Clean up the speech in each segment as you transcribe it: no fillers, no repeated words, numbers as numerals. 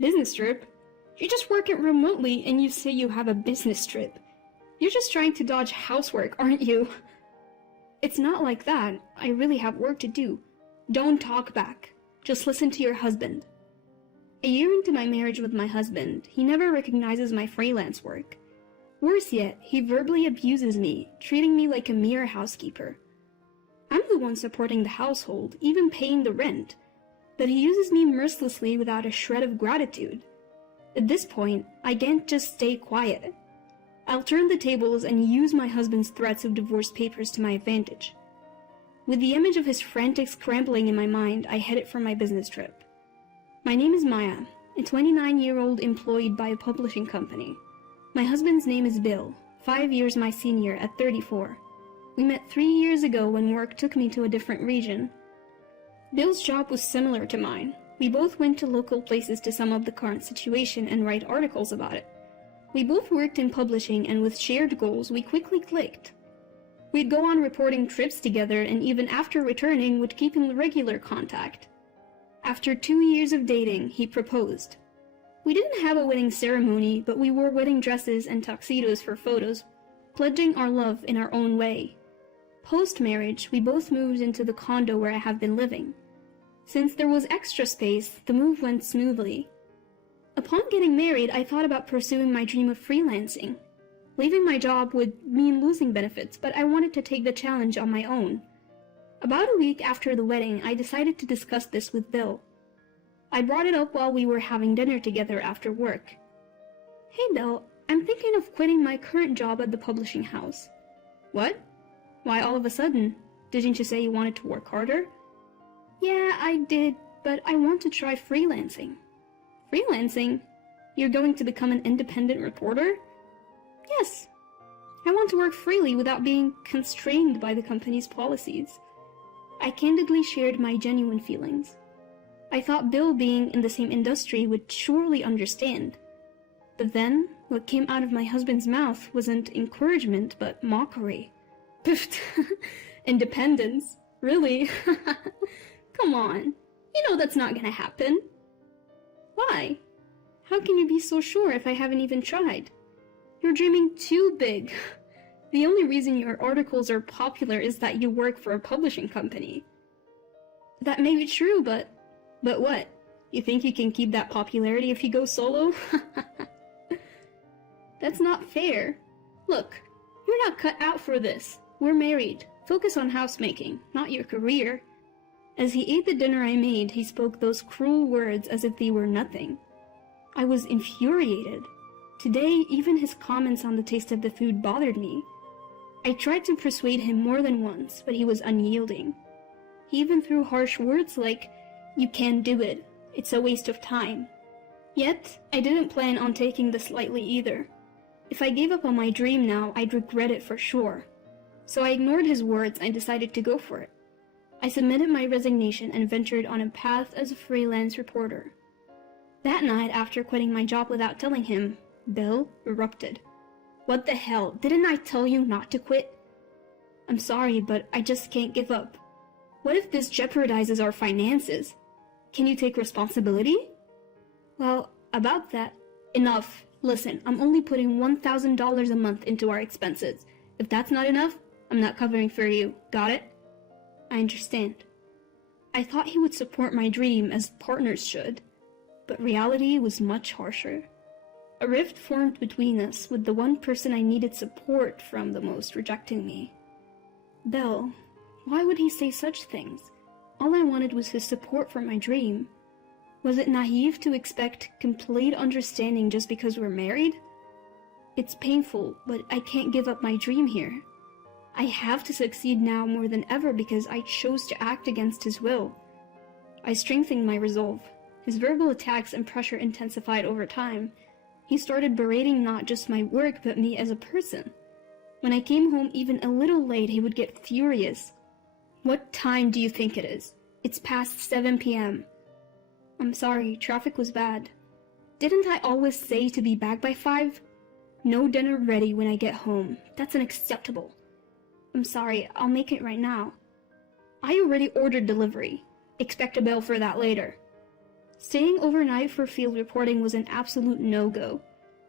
Business trip? You just work it remotely and you say you have a business trip. You're just trying to dodge housework, aren't you? It's not like that. I really have work to do. Don't talk back. Just listen to your husband. A year into my marriage with my husband, he never recognizes my freelance work. Worse yet, he verbally abuses me, treating me like a mere housekeeper. I'm the one supporting the household, even paying the rent, but he uses me mercilessly without a shred of gratitude. At this point, I can't just stay quiet. I'll turn the tables and use my husband's threats of divorce papers to my advantage. With the image of his frantic scrambling in my mind, I headed for my business trip. My name is Maya, a 29-year-old employed by a publishing company. My husband's name is Bill, 5 years my senior at 34. We met 3 years ago when work took me to a different region. Bill's job was similar to mine. We both went to local places to sum up the current situation and write articles about it. We both worked in publishing, and with shared goals, we quickly clicked. We'd go on reporting trips together, and even after returning, would keep in regular contact. After 2 years of dating, he proposed. We didn't have a wedding ceremony, but we wore wedding dresses and tuxedos for photos, pledging our love in our own way. Post-marriage, we both moved into the condo where I have been living. Since there was extra space, the move went smoothly. Upon getting married, I thought about pursuing my dream of freelancing. Leaving my job would mean losing benefits, but I wanted to take the challenge on my own. About a week after the wedding, I decided to discuss this with Bill. I brought it up while we were having dinner together after work. Hey Bill, I'm thinking of quitting my current job at the publishing house. What? Why all of a sudden? Didn't you say you wanted to work harder? Yeah, I did, but I want to try freelancing. Freelancing? You're going to become an independent reporter? Yes. I want to work freely without being constrained by the company's policies. I candidly shared my genuine feelings. I thought Bill, being in the same industry, would surely understand. But then, what came out of my husband's mouth wasn't encouragement, but mockery. Piffed. Independence? Really? Come on. You know that's not gonna happen. Why? How can you be so sure if I haven't even tried? You're dreaming too big. The only reason your articles are popular is that you work for a publishing company. That may be true, but what? You think you can keep that popularity if you go solo? That's not fair. Look, you're not cut out for this. We're married. Focus on housemaking, not your career. As he ate the dinner I made, he spoke those cruel words as if they were nothing. I was infuriated. Today, even his comments on the taste of the food bothered me. I tried to persuade him more than once, but he was unyielding. He even threw harsh words like, "You can't do it. It's a waste of time." Yet, I didn't plan on taking this lightly either. If I gave up on my dream now, I'd regret it for sure. So I ignored his words and decided to go for it. I submitted my resignation and ventured on a path as a freelance reporter. That night, after quitting my job without telling him, Bill erupted. "What the hell? Didn't I tell you not to quit?" "I'm sorry, but I just can't give up. What if this jeopardizes our finances? Can you take responsibility?" "Well, about that..." "Enough. Listen, I'm only putting $1,000 a month into our expenses. If that's not enough, I'm not covering for you. Got it?" "I understand." I thought he would support my dream as partners should, but reality was much harsher. A rift formed between us, with the one person I needed support from the most rejecting me. Bill, why would he say such things? All I wanted was his support for my dream. Was it naive to expect complete understanding just because we're married? It's painful, but I can't give up my dream here. I have to succeed now more than ever because I chose to act against his will. I strengthened my resolve. His verbal attacks and pressure intensified over time. He started berating not just my work, but me as a person. When I came home even a little late, he would get furious. "What time do you think it is? It's past 7 p.m. "I'm sorry, traffic was bad." "Didn't I always say to be back by 5? "No dinner ready when I get home. That's unacceptable." "I'm sorry, I'll make it right now." "I already ordered delivery. Expect a bill for that later." Staying overnight for field reporting was an absolute no-go,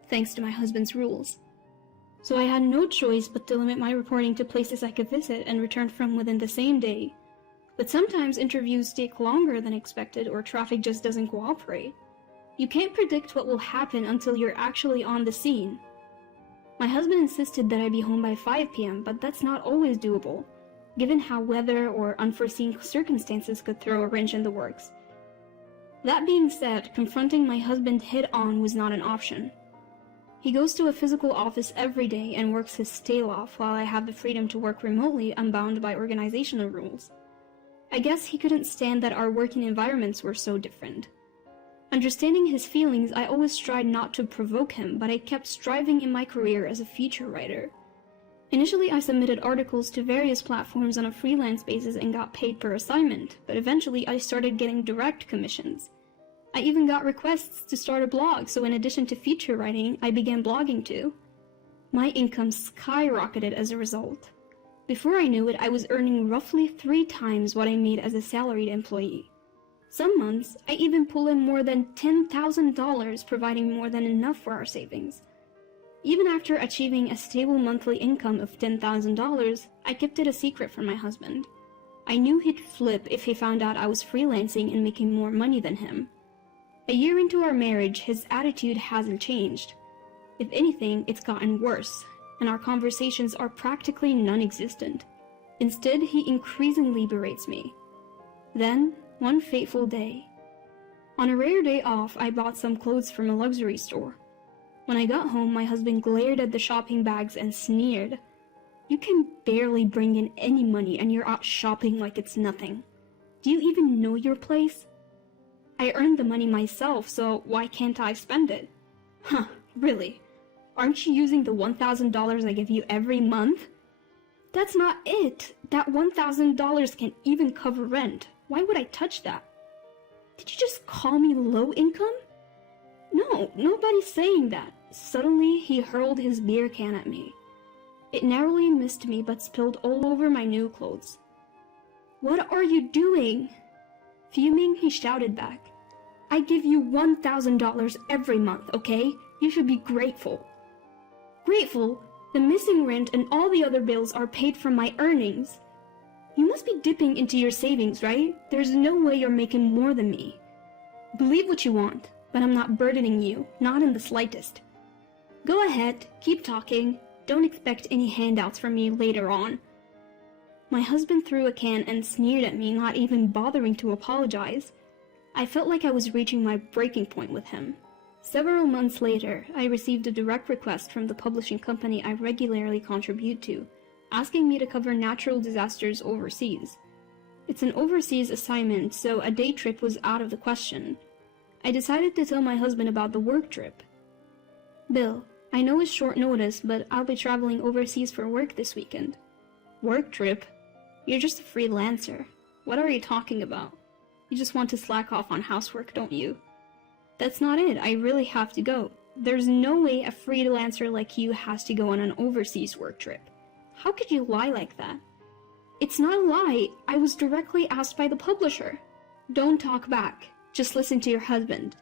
thanks to my husband's rules. So I had no choice but to limit my reporting to places I could visit and return from within the same day. But sometimes interviews take longer than expected or traffic just doesn't cooperate. You can't predict what will happen until you're actually on the scene. My husband insisted that I be home by 5 p.m., but that's not always doable, given how weather or unforeseen circumstances could throw a wrench in the works. That being said, confronting my husband head-on was not an option. He goes to a physical office every day and works his tail off while I have the freedom to work remotely unbound by organizational rules. I guess he couldn't stand that our working environments were so different. Understanding his feelings, I always tried not to provoke him, but I kept striving in my career as a feature writer. Initially, I submitted articles to various platforms on a freelance basis and got paid per assignment, but eventually I started getting direct commissions. I even got requests to start a blog, so in addition to feature writing, I began blogging too. My income skyrocketed as a result. Before I knew it, I was earning roughly 3 times what I made as a salaried employee. Some months, I even pulled in more than $10,000, providing more than enough for our savings. Even after achieving a stable monthly income of $10,000, I kept it a secret from my husband. I knew he'd flip if he found out I was freelancing and making more money than him. A year into our marriage, his attitude hasn't changed. If anything, it's gotten worse, and our conversations are practically non-existent. Instead, he increasingly berates me. Then, one fateful day. On a rare day off, I bought some clothes from a luxury store. When I got home, my husband glared at the shopping bags and sneered. "You can barely bring in any money and you're out shopping like it's nothing. Do you even know your place? I earned the money myself, so why can't I spend it?" "Huh, really? Aren't you using the $1,000 I give you every month?" "That's not it. That $1,000 can't even cover rent. Why would I touch that?" "Did you just call me low income?" "No, nobody's saying that." Suddenly, he hurled his beer can at me. It narrowly missed me but spilled all over my new clothes. "What are you doing?" Fuming, he shouted back. "I give you $1,000 every month, okay? You should be grateful." "Grateful? The missing rent and all the other bills are paid from my earnings. You must be dipping into your savings, right? There's no way you're making more than me. Believe what you want, but I'm not burdening you, not in the slightest. Go ahead, keep talking. Don't expect any handouts from me later on." My husband threw a can and sneered at me, not even bothering to apologize. I felt like I was reaching my breaking point with him. Several months later, I received a direct request from the publishing company I regularly contribute to, asking me to cover natural disasters overseas. It's an overseas assignment, so a day trip was out of the question. I decided to tell my husband about the work trip. "Bill, I know it's short notice, but I'll be traveling overseas for work this weekend." "Work trip? You're just a freelancer. What are you talking about? You just want to slack off on housework, don't you?" "That's not it. I really have to go. There's no way a freelancer like you has to go on an overseas work trip. How could you lie like that?" "It's not a lie. I was directly asked by the publisher." "Don't talk back. Just listen to your husband."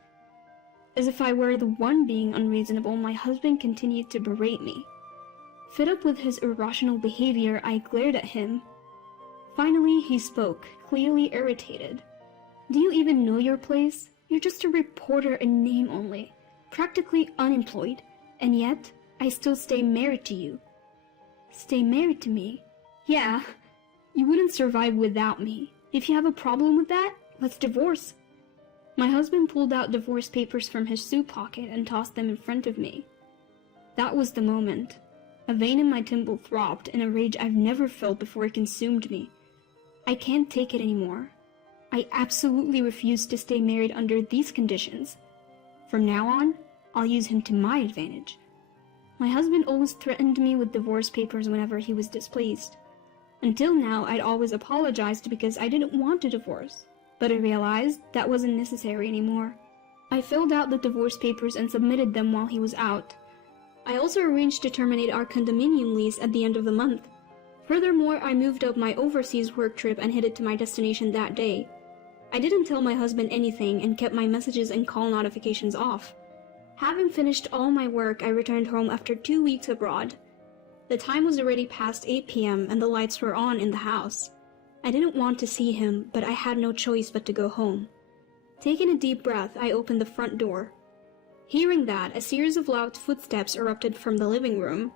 As if I were the one being unreasonable, my husband continued to berate me. Fed up with his irrational behavior, I glared at him. Finally, he spoke, clearly irritated. "Do you even know your place? You're just a reporter in name only, practically unemployed, and yet I still stay married to you." "Stay married to me?" "Yeah. You wouldn't survive without me. If you have a problem with that, let's divorce." My husband pulled out divorce papers from his suit pocket and tossed them in front of me. That was the moment. A vein in my temple throbbed, and a rage I've never felt before it consumed me. I can't take it anymore. I absolutely refuse to stay married under these conditions. From now on, I'll use him to my advantage. My husband always threatened me with divorce papers whenever he was displeased. Until now, I'd always apologized because I didn't want a divorce, but I realized that wasn't necessary anymore. I filled out the divorce papers and submitted them while he was out. I also arranged to terminate our condominium lease at the end of the month. Furthermore, I moved up my overseas work trip and headed to my destination that day. I didn't tell my husband anything and kept my messages and call notifications off. Having finished all my work, I returned home after 2 weeks abroad. The time was already past 8 p.m. and the lights were on in the house. I didn't want to see him, but I had no choice but to go home. Taking a deep breath, I opened the front door. Hearing that, a series of loud footsteps erupted from the living room.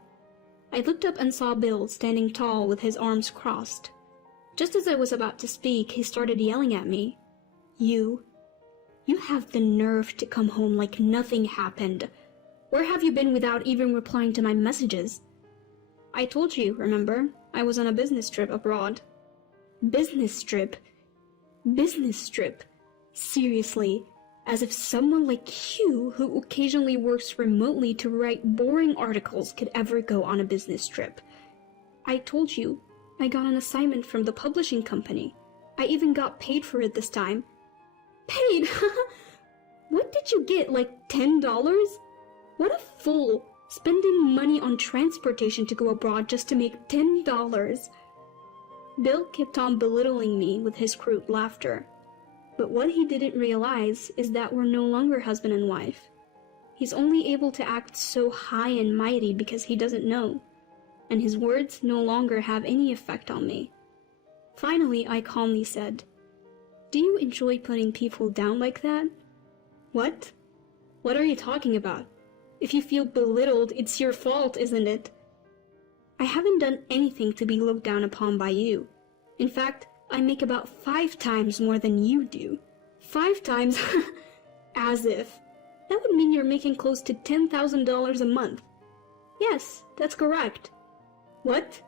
I looked up and saw Bill standing tall with his arms crossed. Just as I was about to speak, he started yelling at me. You have the nerve to come home like nothing happened. Where have you been without even replying to my messages? I told you, remember? I was on a business trip abroad. Business trip? Business trip? Seriously, as if someone like you, who occasionally works remotely to write boring articles, could ever go on a business trip. I told you, I got an assignment from the publishing company. I even got paid for it this time. Paid? What did you get, like $10? What a fool, spending money on transportation to go abroad just to make $10. Bill kept on belittling me with his crude laughter. But what he didn't realize is that we're no longer husband and wife. He's only able to act so high and mighty because he doesn't know, and his words no longer have any effect on me. Finally, I calmly said, "Do you enjoy putting people down like that?" "What? What are you talking about? If you feel belittled, it's your fault, isn't it?" "I haven't done anything to be looked down upon by you. In fact, I make about 5 times more than you do." 5 times? As if. That would mean you're making close to $10,000 a month. Yes, that's correct. What?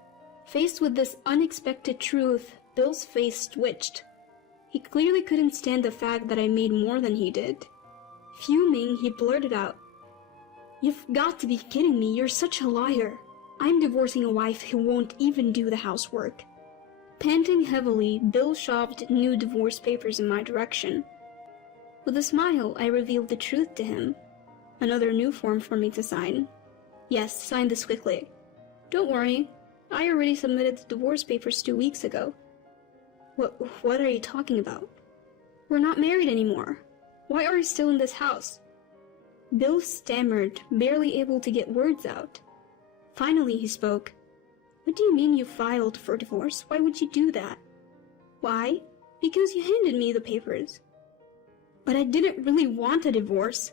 Faced with this unexpected truth, Bill's face twitched. He clearly couldn't stand the fact that I made more than he did. Fuming, he blurted out, "You've got to be kidding me, you're such a liar. I'm divorcing a wife who won't even do the housework." Panting heavily, Bill shoved new divorce papers in my direction. With a smile, I revealed the truth to him. Another new form for me to sign. "Yes, sign this quickly." "Don't worry, I already submitted the divorce papers 2 weeks ago." What are you talking about?" "We're not married anymore. Why are you still in this house?" Bill stammered, barely able to get words out. Finally, he spoke. "What do you mean you filed for divorce? Why would you do that?" "Why? Because you handed me the papers." "But I didn't really want a divorce."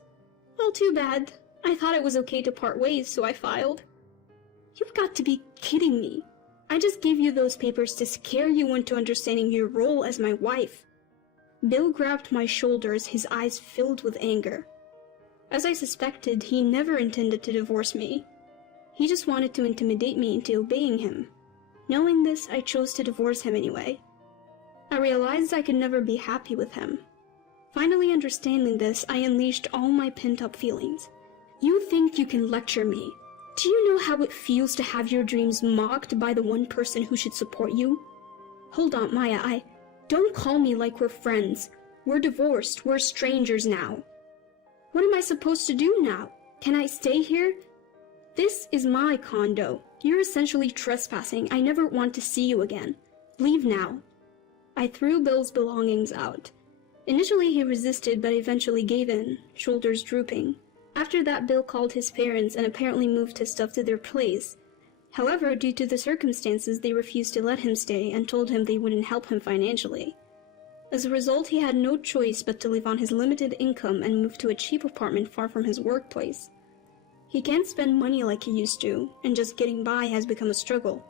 "Well, too bad. I thought it was okay to part ways, so I filed." "You've got to be kidding me. I just gave you those papers to scare you into understanding your role as my wife." Bill grabbed my shoulders, his eyes filled with anger. As I suspected, he never intended to divorce me. He just wanted to intimidate me into obeying him. Knowing this, I chose to divorce him anyway. I realized I could never be happy with him. Finally understanding this, I unleashed all my pent-up feelings. "You think you can lecture me? Do you know how it feels to have your dreams mocked by the one person who should support you?" "Hold on, Maya, don't call me like we're friends. We're divorced, we're strangers now." "What am I supposed to do now? Can I stay here?" "This is my condo. You're essentially trespassing. I never want to see you again. Leave now." I threw Bill's belongings out. Initially he resisted, but eventually gave in, shoulders drooping. After that, Bill called his parents and apparently moved his stuff to their place. However, due to the circumstances, they refused to let him stay and told him they wouldn't help him financially. As a result, he had no choice but to live on his limited income and move to a cheap apartment far from his workplace. He can't spend money like he used to, and just getting by has become a struggle.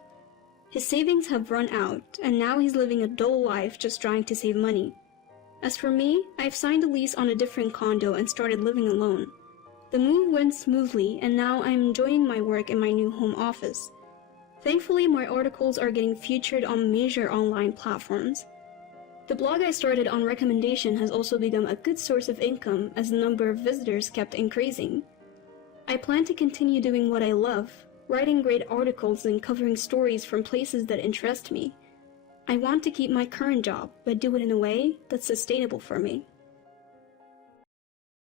His savings have run out, and now he's living a dull life just trying to save money. As for me, I've signed a lease on a different condo and started living alone. The move went smoothly, and now I'm enjoying my work in my new home office. Thankfully, my articles are getting featured on major online platforms. The blog I started on recommendation has also become a good source of income as the number of visitors kept increasing. I plan to continue doing what I love, writing great articles and covering stories from places that interest me. I want to keep my current job, but do it in a way that's sustainable for me.